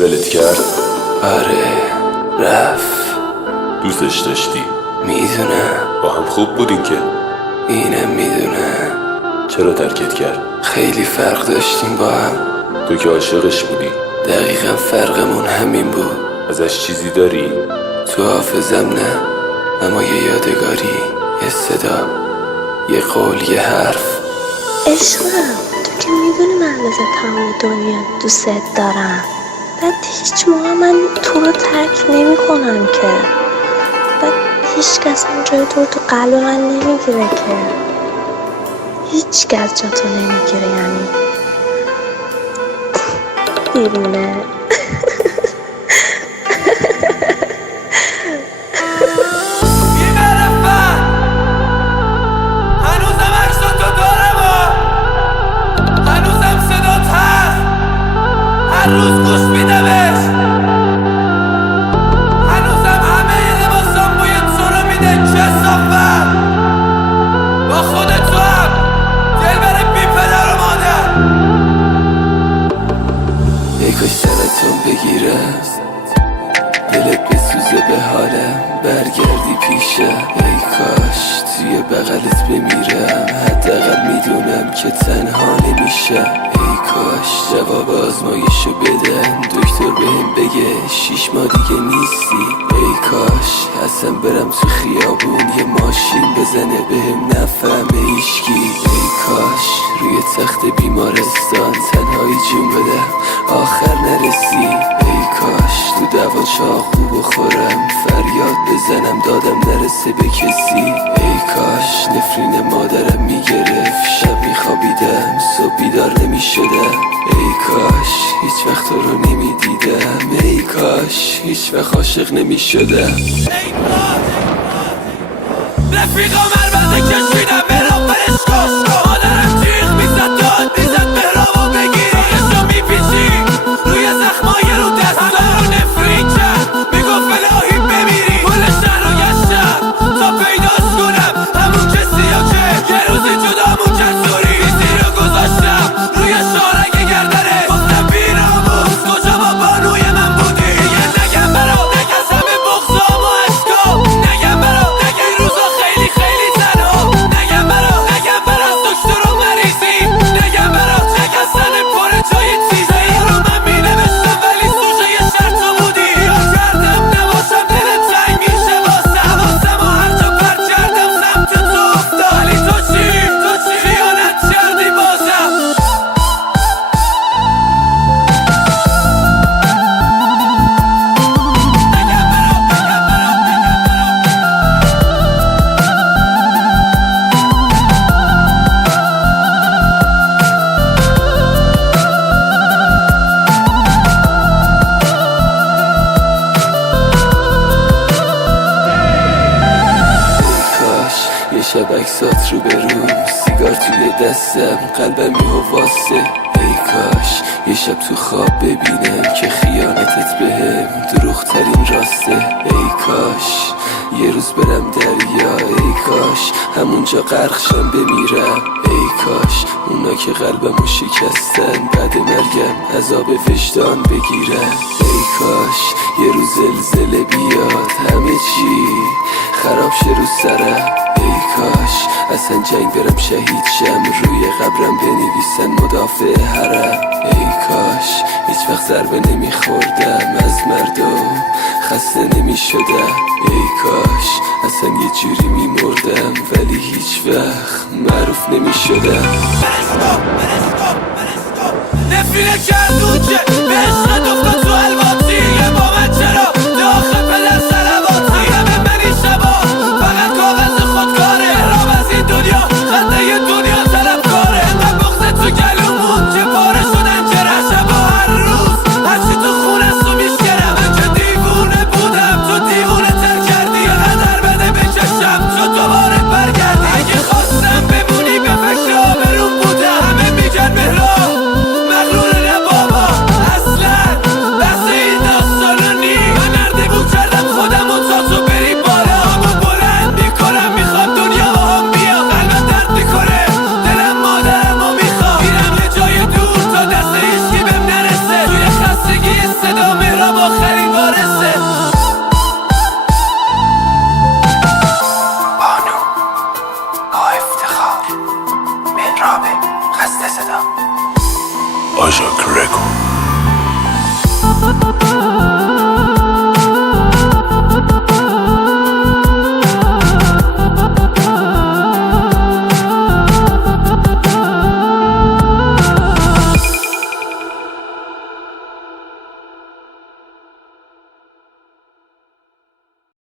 ولت کرد؟ آره رفت. دوستش داشتی؟ میدونم. با هم خوب بودین که؟ اینم میدونم. چرا ترکت کرد؟ خیلی فرق داشتیم با هم. تو که عاشقش بودی. دقیقا فرقمون همین بود. ازش چیزی داری؟ تو حافظم نه، اما یه یادگاری، یه صدا، یه قول، یه حرف. عشقم تو که میدونی من از تمام دنیا دوست دارم. بعد هیچ موقع من تو رو ترک نمی کنم که. بعد هیچ کس هم جای تو قلب من نمیگیره که. هیچ کس جا تو نمیگیره یعنی دیوونه. هر روز گوش میدمش، هنوزم همه لباسام بوی تو رو میده. کثافت با خودت تو هم دلبر بی پدر و مادر. ای کاش سرتون بگیرم، دلت بسوزه به حالم، برگردی پیشم. ای کاش توی بغلت بمیرم، حداقل میدونم که تنها نمیشم. ای کاش جواب آزمایشو بدن، دکتر بهم بگه 6 ماه دیگه نیستی. ای کاش اصلا برم تو خیابون یه ماشین بزنه بهم نفهمه هیچکی. ای کاش روی تخت بیمارستان تنهایی جون بدم آخر نرسی. ای کاش تو دوا چاقو بخورم، فریاد بزنم دادم نرسه به کسی. ای کاش نفرین مادرم میگرفت، شب میخوابیدم صبح بیدار نمیشدم. ای کاش هیچ وقت تو رو نمیدیدم. ای کاش هیچ وقت عاشق نمیشدم. رفیقا مرمزه کشیدم برام برش کن. مادرم جیغ میزد داد میزد مهرامو بگیری. خودشو میپیچی روی زخمای رو دستا رو نفرین کرد، میگفت الهی بمیری. کل شهر رو گشتم تا پیداش کنم همون کسی ها که یه روزی جدامون کرد. زوری بیزی رو گذاشتم روی شارنگ گردنه، گفتم بیراموز کجا با بانوی من بودی. دیگه نگم برا نگم همه بغضام و عشقام، نگم برا نگم این روزا خیلی خیلی تنها، نگم برا نگم برا دکتر و مریضی، نگم برا نگم سن پر جای چیزی رو من می نوشتم ولی سوژه یه شرط بودی. یا کردم نباشم دلت تنگ میشه واسم، حواسم و هر جا پرد کردم سمت تو افتاد. ولی تو چی خیانت کردی بازم. یه شب عکسات رو برو، سیگار توی دستم، قلبم یهو واسه. ای کاش یه شب تو خواب ببینم که خیانتت بهم دروغ ترین راسته. ای کاش یه روز برم دریا، ای کاش همونجا غرقشم بمیرم. ای کاش اونا که قلبمو شکستن بعد مرگم عذاب وجدان بگیرم. ای کاش یه روز زلزله بیاد همه چی خراب شه رو سرم. ای کاش اصلا جنگ برم شهید شم، روی قبرم بنویسن مدافع حرم. ای کاش هیچ وقت ضربه نمیخوردم از مردم، خسته نمیشدم. ای کاش اصلا یه جوری میمردم ولی هیچ وقت معروف نمیشدم. نفرینه کردون که به عشق تو